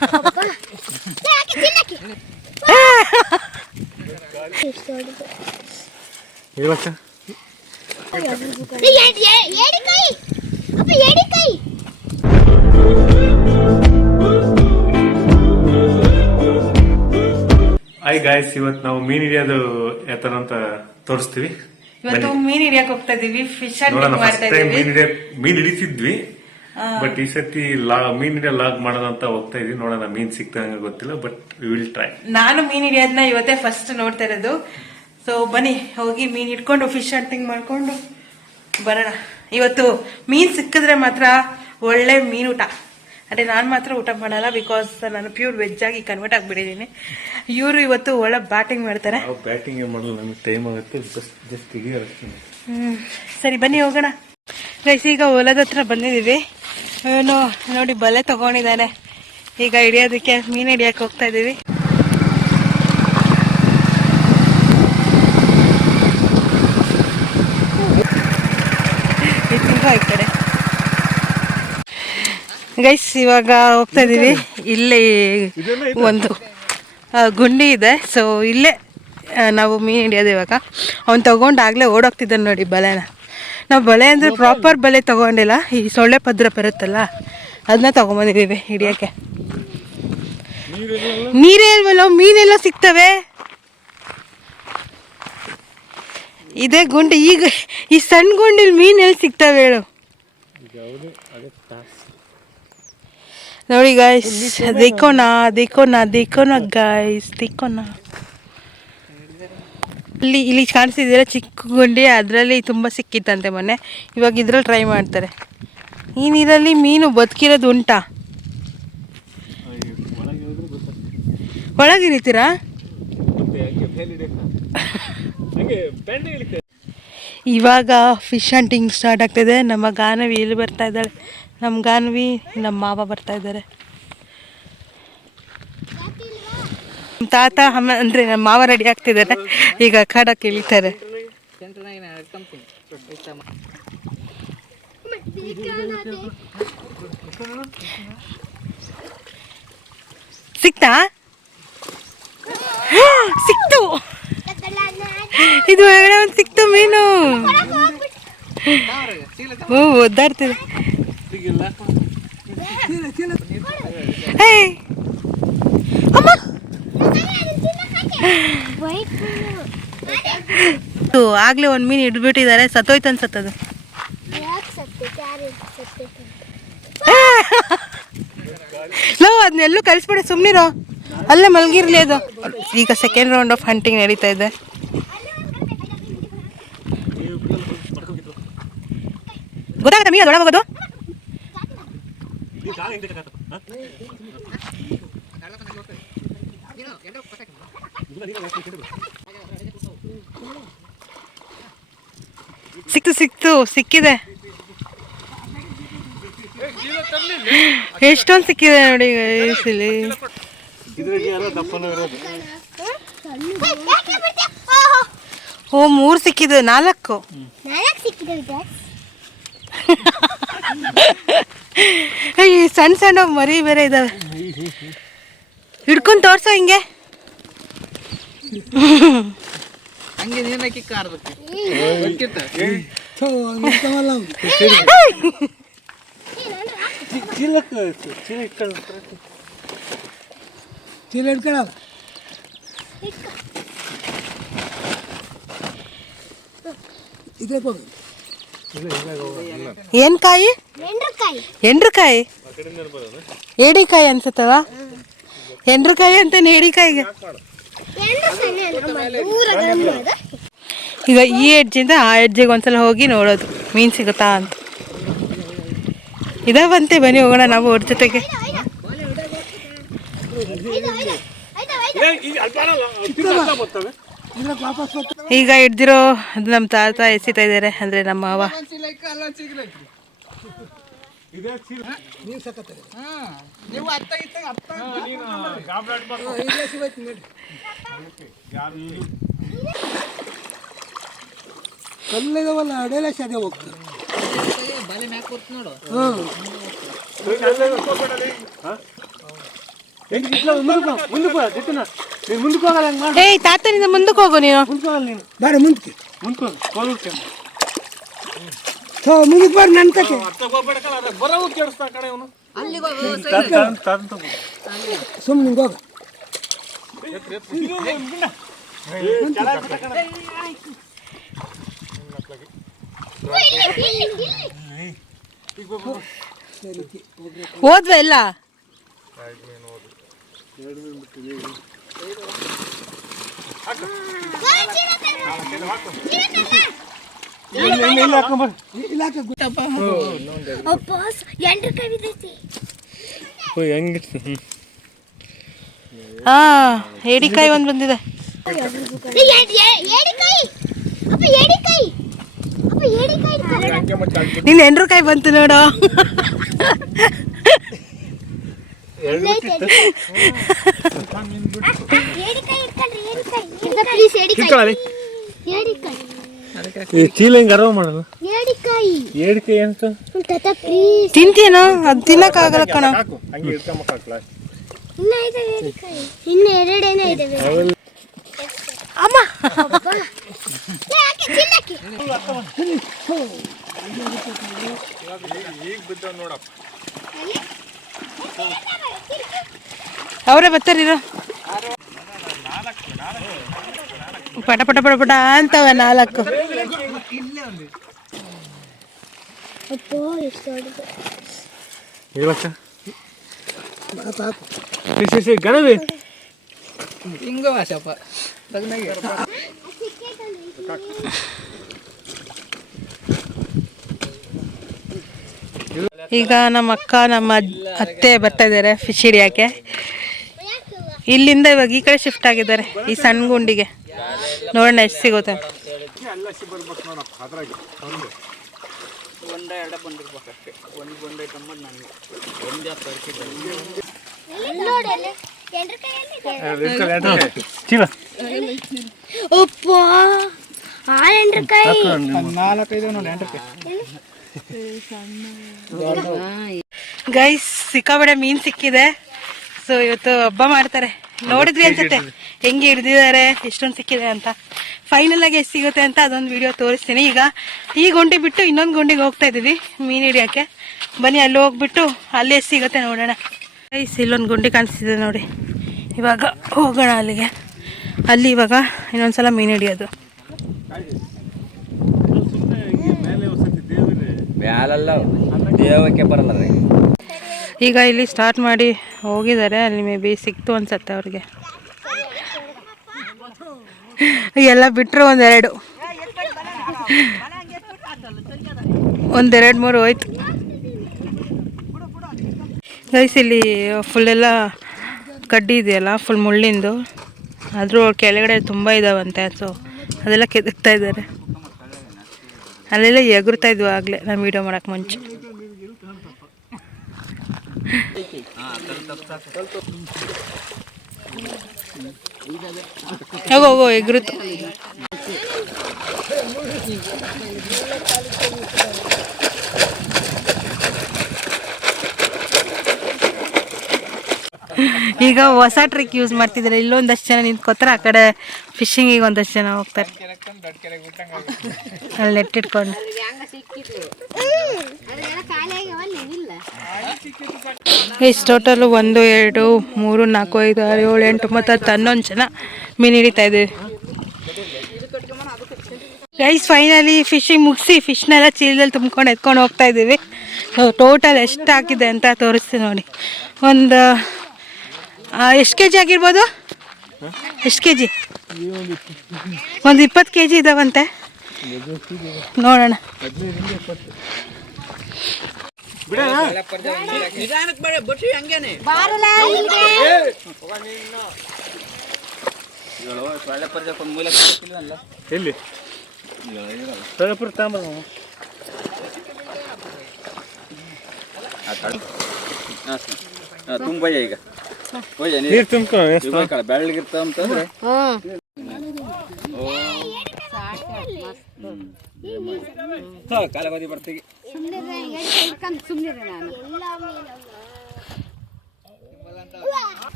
Hi guys, ಇವತ್ತು ನಾವು ಮೀನ್ ಹಿಡಿಯೋದು ಯಾತರ ಅಂತ ತೋರಿಸ್ತೀವಿ. ಇವತ್ತು ಮೀನ್ ಹಿಡಿಯಕ್ ಹೋಗ್ತಾ ಇದೀವಿ. ಫಿಶ್ ಮೀನ್ ಹಿಡಿತಿದ್ವಿ, ಬಟ್ ಈ ಸತಿ ಮೀನ್ ಹಿಡಿಯೋ ಲಾಗ್ ಮಾಡೋಣ ಅಂತ ಹೋಗ್ತಾ ಇದೀವಿ. ನೋಡೋಣ ಮೀನ್ ಸಿಗ್ತಂಗ ಗೊತ್ತಿಲ್ಲ, ಬಟ್ ವಿಲ್ ಟ್ರೈ. ನಾನು ಮೀನ್ ಹಿಡಿಯೋದನ್ನ ಇವತ್ತೇ ಫಸ್ಟ್ ನೋಡ್ತಾ ಇರೋದು. ಸೊ ಬನ್ನಿ ಹೋಗಿ ಮೀನ್ ಹಿಡ್ಕೊಂಡು ಫಿಶ್ ಹಂಟಿಂಗ್ ಮಾಡ್ಕೊಂಡು ಬರೋಣ. ಇವತ್ತು ಮೀನ್ ಸಿಕ್ಕಿದ್ರೆ ಮಾತ್ರ ಒಳ್ಳೆ ಮೀನ್ ಊಟ. ಅದೇ ನಾನು ಮಾತ್ರ ಊಟ ಮಾಡಲ್ಲ, ಬಿಕಾಸ್ ನಾನು ಪ್ಯೂರ್ ವೆಜ್ ಆಗಿ ಕನ್ವರ್ಟ್ ಆಗಿಬಿಟ್ಟಿದ್ದೀನಿ. ಇವರು ಇವತ್ತು ಒಳ್ಳೆ ಬ್ಯಾಟಿಂಗ್ ಮಾಡ್ತಾರೆ. ಬ್ಯಾಟಿಂಗ್ ಮಾಡಲು ನಮಗೆ ಟೈಮ್ ಆಗುತ್ತೆ. ಸರಿ ಬನ್ನಿ ಹೋಗೋಣ ಗೈಸ್. ಈಗ ಹೊಲದ ಹತ್ರ ಬಂದಿದ್ದೀವಿ. ಇವನು ನೋಡಿ ಬಲೆ ತಗೊಂಡಿದ್ದಾನೆ. ಈಗ ಹಿಡಿಯೋದಕ್ಕೆ ಮೀನು ಹಿಡಿಯಕ್ಕೆ ಹೋಗ್ತಾ ಇದೀವಿ. ಈ ಕಡೆ ಗೈಸ್ ಇವಾಗ ಹೋಗ್ತಾ ಇದೀವಿ. ಇಲ್ಲೇ ಒಂದು ಗುಂಡಿ ಇದೆ, ಸೊ ಇಲ್ಲೇ ನಾವು ಮೀನು ಹಿಡಿಯೋದು. ಇವಾಗ ಅವ್ನು ತಗೊಂಡಾಗಲೇ ಓಡೋಗ್ತಿದ್ದಾನೆ ನೋಡಿ ಬಲೆನ. ನಾವು ಬಲೆ ಅಂದರೆ ಪ್ರಾಪರ್ ಬಲೆ ತಗೊಂಡಿಲ್ಲ, ಈ ಸೊಳ್ಳೆ ಪದ್ರ ಬರುತ್ತಲ್ಲ ಅದನ್ನ ತಗೊಂಬಂದಿದ್ದೀವಿ ಹಿಡಿಯೋಕ್ಕೆ. ನೀರೇ ಇಲ್ವಲ್ಲ, ಮೀನೆಲ್ಲ ಸಿಗ್ತವೆ. ಇದೇ ಗುಂಡಿ. ಈಗ ಈ ಸಣ್ಣ ಗುಂಡಿಲಿ ಮೀನು ಎಲ್ಲಿ ಸಿಗ್ತವೆ ಹೇಳು. ನೋಡಿ ಗಾಯ್ಸ್, ದೇಕೋನಾ ದೇಕೋನಾ ದೇಕೋನಾ ಗಾಯ್ಸ್, ದೇಕೋನಾ. ಇಲ್ಲಿ ಕಾಣಿಸ್ತಿದ್ದೀರ ಚಿಕ್ಕ ಗುಂಡಿ, ಅದರಲ್ಲಿ ತುಂಬ ಸಿಕ್ಕಿತ್ತಂತೆ ಮೊನ್ನೆ. ಇವಾಗ ಇದ್ರಲ್ಲಿ ಟ್ರೈ ಮಾಡ್ತಾರೆ. ಈ ನೀರಲ್ಲಿ ಮೀನು ಬದುಕಿರೋದು ಉಂಟಾ? ಒಳಗಿರಿತೀರಾ? ಇವಾಗ ಫಿಶ್ ಹಂಟಿಂಗ್ ಸ್ಟಾರ್ಟ್ ಆಗ್ತಾಯಿದೆ. ನಮ್ಮ ಗಾನವಿ ಇಲ್ಲಿ ಬರ್ತಾ ಇದ್ದಾಳೆ. ನಮ್ಮ ಗಾನವಿ, ನಮ್ಮ ಮಾವ ಬರ್ತಾ ಇದ್ದಾರೆ. ತಾತ ಅಂದರೆ ನಮ್ಮ ಮಾವ ರೆಡಿ ಆಗ್ತಿದ್ದಾರೆ. ಈಗ ಖಡಕ್ ಇಳಿತಾರೆ. ಸಿಕ್ತಾ? ಸಿಕ್ತು. ಇದು ಒಳಗಡೆ ಒಂದು ಸಿಕ್ತು ಮೀನು. ಓ ಒದ್ದಾಡ್ತಿದೆ. ಆಗ್ಲೇ ಒಂದ್ ಮೀನು ಹಿಡ್ಬಿಟ್ಟಿದ್ದಾರೆ. ಸತ್ತೋಯ್ತು ಅನ್ಸತ್ತದು. ಲೋ ಅದನ್ನೆಲ್ಲೂ ಕಳಿಸ್ಬಿಡಿ, ಸುಮ್ಮನಿರೋ, ಅಲ್ಲೇ ಮಲಗಿರ್ಲಿ ಅದು. ಈಗ ಸೆಕೆಂಡ್ ರೌಂಡ್ ಆಫ್ ಹಂಟಿಂಗ್ ನಡೀತಾ ಇದೆ. ಗೊತ್ತಾಗತ್ತ ಮೀನು ಅದೊಳಗೆ ಹೋಗೋದು? ಸಿಕ್ತು ಸಿಕ್ಕಿದೆ. ಎಷ್ಟೊಂದು ಸಿಕ್ಕಿದೆ ನೋಡಿ ಇಲ್ಲಿ. ಓ 3 ಸಿಕ್ಕಿದೆ. 4 ಸಣ್ಣ ಸಣ್ಣ ಮರಿ ಬೇರೆ ಇದಾವೆ. ಹಿಡ್ಕೊಂಡು ತೋರ್ಸೋ ಹಿಂಗೆ. ಏನ್ ಕಾಯಿ? ಎಂಡ್ರಕಾಯಿ. ಏಡಿಕಾಯಿ ಅನ್ಸತ್ತವ. ಎಂಡ್ರಕಾಯಿ ಅಂತ ಏಡಿಕಾಯಿಗೆ. ಈಗ ಈ ಎಡ್ಜಿಂದ ಆ ಎಡ್ಜಿಗೆ ಒಂದ್ಸಲ ಹೋಗಿ ನೋಡೋದು ಮೀನು ಸಿಗುತ್ತಾ ಅಂತ. ಇದಾವಂತೆ, ಬನ್ನಿ ಹೋಗೋಣ ನಾವು ಅವ್ರ ಜೊತೆಗೆ. ಈಗ ಹಿಡ್ದಿರೋ ಅದು ನಮ್ಮ ತಾತ ಎಸಿತಾ ಇದ್ದಾರೆ, ಅಂದರೆ ನಮ್ಮ ಮಾವ. ಕಲ್ಲಿದವಲ್ಲ ಅಡೆಲೆ ಸದೆ ಹೋಗ್ತದೆ. ಏಯ್ ತಾತನಿಂದ ಮುಂದಕ್ಕೆ ಹೋಗು ನೀನು. ಬಾರ ಮುಂದಕ್ಕೆ ಮುಂದಕ್ಕೆ ಬಾರ ನನ್ನ ತಕ್ಕೆ ಸುಮ್ಮನೆ ಹೋಗ ಹೋದ್ವ ಎಲ್ಲ ಹಾ ಏಡಿಕಾಯಿ ಒಂದ್ ಬಂದಿದೆ. ನಿನ್ ಎಂಡ್ರಕಾಯಿ ಬಂತು ನೋಡು. ಚೀಲ ಹಿಂಗ ಅರವ ಮಾಡಲ್ಲ. ಏಡಿಕಾಯಿ ಅಂತ ತಿಂತೀನೋ ಅದು ತಿನ್ನಕ್ ಆಗಲ್ಲ ಕಣ. ಇನ್ನು ಎರಡೇನೇ ಇದಾವೆ. ಅಮ್ಮ ಅವರೇ ಬರ್ತಾರಿರೋ ಪಟ ಪಟ ಪಟ ಪಟ ಅಂತವ 4. ಗಣವಿ ಈಗ ನಮ್ಮ ಅಕ್ಕ ನಮ್ಮ ಅತ್ತೆ ಬರ್ತಾ ಇದ್ದಾರೆ ಫಿಶ್ ಹಿಡಿಯೋಕ್ಕೆ. ಇಲ್ಲಿಂದ ಇವಾಗ ಈ ಕಡೆ ಶಿಫ್ಟ್ ಆಗಿದ್ದಾರೆ ಈ ಸಣ್ಣ ಗುಂಡಿಗೆ. ನೋಡೋಣ ಎಷ್ಟು ಸಿಗುತ್ತೆ. ಚೀಲ ಗೈಸ್ ಸಿಕ್ಕಾಬಡೆ ಮೀನ್ ಸಿಕ್ಕಿದೆ. ಸೊ ಇವತ್ತು ಹಬ್ಬ ಮಾಡ್ತಾರೆ. ನೋಡಿದ್ರಿ ಅನ್ಸುತ್ತೆ ಹೆಂಗೆ ಹಿಡ್ದಿದ್ದಾರೆ, ಎಷ್ಟೊಂದು ಸಿಕ್ಕಿದೆ ಅಂತ. ಫೈನಲ್ ಆಗಿ ಎಷ್ಟು ಸಿಗುತ್ತೆ ಅಂತ ಅದೊಂದು ವಿಡಿಯೋ ತೋರಿಸ್ತೀನಿ. ಈಗ ಈ ಗುಂಡಿ ಬಿಟ್ಟು ಇನ್ನೊಂದು ಗುಂಡಿಗೆ ಹೋಗ್ತಾ ಇದೀವಿ ಮೀನ್ ಹಿಡಿಯೋಕ್ಕೆ. ಬನ್ನಿ ಅಲ್ಲಿ ಹೋಗ್ಬಿಟ್ಟು ಅಲ್ಲಿ ಎಷ್ಟು ಸಿಗುತ್ತೆ ನೋಡೋಣ. ಗೈಸ್ ಇಲ್ಲೊಂದು ಗುಂಡಿ ಕಾಣಿಸ್ತಿದೆ ನೋಡಿ. ಇವಾಗ ಹೋಗೋಣ ಅಲ್ಲಿಗೆ. ಅಲ್ಲಿ ಇವಾಗ ಇನ್ನೊಂದ್ಸಲ ಮೀನು ಹಿಡಿಯೋದು. ಈಗ ಇಲ್ಲಿ ಸ್ಟಾರ್ಟ್ ಮಾಡಿ ಹೋಗಿದ್ದಾರೆ. ಅಲ್ಲಿ ಮೇ ಬಿ ಸಿಕ್ತು ಅನ್ಸತ್ತೆ ಅವ್ರಿಗೆ. ಎಲ್ಲ ಬಿಟ್ಟರು ಒಂದೆರಡು 3 ಹೋಯ್ತು. ಗೈಸ್ ಇಲ್ಲಿ ಫುಲ್ ಎಲ್ಲ ಕಡ್ಡಿ ಇದೆಯಲ್ಲ, ಫುಲ್ ಮುಳ್ಳಿಂದು. ಆದರೂ ಕೆಳಗಡೆ ತುಂಬ ಇದಾವಂತೆ. ಸೊ ಅದೆಲ್ಲ ಕೆದಕ್ತಾ ಇದ್ದಾರೆ. ಅಲ್ಲೆಲ್ಲ ಎಗುರ್ತಾ ಇದ್ವು ಆಗಲೇ ನಾನು ವೀಡಿಯೋ ಮಾಡೋಕ್ಕೆ ಮುಂಚೆ. ಹೋಗೋ ಎಗುರುತ್ತು. ಈಗ ಹೊಸ ಟ್ರಿಕ್ ಯೂಸ್ ಮಾಡ್ತಿದ್ದಾರೆ. ಇಲ್ಲೊಂದಷ್ಟು ಜನ ನಿಂತ್ಕೋತಾರೆ, ಆ ಕಡೆ ಫಿಶಿಂಗಿಗೆ ಒಂದಷ್ಟು ಜನ ಹೋಗ್ತಾರೆ ಅಲ್ಲಿ ನೆಟ್ ಇಟ್ಕೊಂಡು. ಎಷ್ಟು ಟೋಟಲು 1 2 3 4 5 6 7 8 9 10 11 ಜನ ಮೀನು ಹಿಡಿತಾ ಇದ್ದೀವಿ. ಗೈಸ್ ಫೈನಲಿ ಫಿಶಿಂಗ್ ಮುಗಿಸಿ ಫಿಶ್ನೆಲ್ಲ ಚೀಲದಲ್ಲಿ ತುಂಬ್ಕೊಂಡು ಎತ್ಕೊಂಡು ಹೋಗ್ತಾ ಇದ್ದೀವಿ. ಟೋಟಲ್ ಎಷ್ಟು ಹಾಕಿದೆ ಅಂತ ತೋರಿಸ್ತೀನಿ ನೋಡಿ. ಒಂದು ಎಷ್ಟು ಕೆ ಜಿ ಆಗಿರ್ಬೋದು? ಎಷ್ಟು ಕೆ ಜಿ? ಒಂದು 20 kg ಇದಾವಂತೆ. ನೋಡೋಣ. ಎಲ್ಲಿ ತಾಂಬ ತುಂಬಯ್ಯ ಈಗ ನೀರು ತುಂಬ್ಕೊ ಬೆಳ್ಳಗಿರ್ತಾವ ಅಂತಂದ್ರೆ ಕಾಲಬದಿ ಬರ್ತೀವಿ.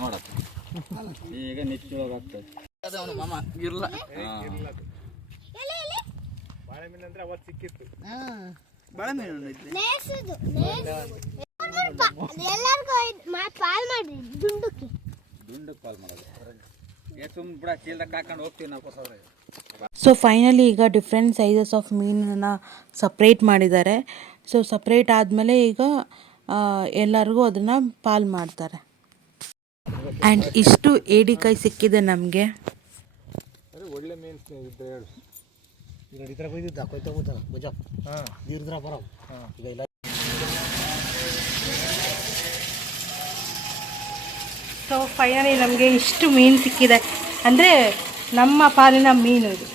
ನೋಡಕ್ಕ ಈಗ ನಿಚ್ಚೊಳಗಾಗ್ತದೆ ಅದು ಅವನು ಮಾಮ ಇರ್ಲ ಬಾಳೆ ಮೀನು ಅಂದ್ರೆ ಅವತ್ತು ಸಿಕ್ಕಿತ್ತು ಬಾಳೆ ಮೀನು ನೇಸದು ಎಲ್ಲರಿಗೂ ಪಾಲ್ ಮಾಡ್ರಿ ದುಂಡಕ್ಕೆ ಪಾಲ್ ಮಾಡೋದು ಸುಮ್ಮನೆ ಬಿಡ ಚೀಲ್ದಾಗ ಹಾಕೊಂಡು ಹೋಗ್ತೀವಿ ನಾವು ಹೊಸವ್ರೆ. ಸೊ ಫೈನಲಿ ಈಗ ಡಿಫ್ರೆಂಟ್ ಸೈಜಸ್ ಆಫ್ ಮೀನನ್ನು ಸಪ್ರೇಟ್ ಮಾಡಿದ್ದಾರೆ. ಸೊ ಸಪ್ರೇಟ್ ಆದಮೇಲೆ ಈಗ ಎಲ್ಲರಿಗೂ ಅದನ್ನು ಪಾಲ್ ಮಾಡ್ತಾರೆ. ಆ್ಯಂಡ್ ಇಷ್ಟು ಏಡಿಕಾಯಿ ಸಿಕ್ಕಿದೆ ನಮಗೆ. ಒಳ್ಳೆ ಮೀನು ಇದ್ದರೆ ಹೇಳು. ಈಗ ಈ ಥರ ಕೊಯ್ದಿದ್ದ ಕೊಯ್ತಾ ಭುಜ ದೀರ್ಘ ಬರೋ ಈಗ ಇಲ್ಲ. ಸೊ ಫೈನಲಿ ನಮಗೆ ಇಷ್ಟು ಮೀನು ಸಿಕ್ಕಿದೆ. ಅಂದರೆ ನಮ್ಮ ಪಾಲಿನ ಮೀನು ಇದು.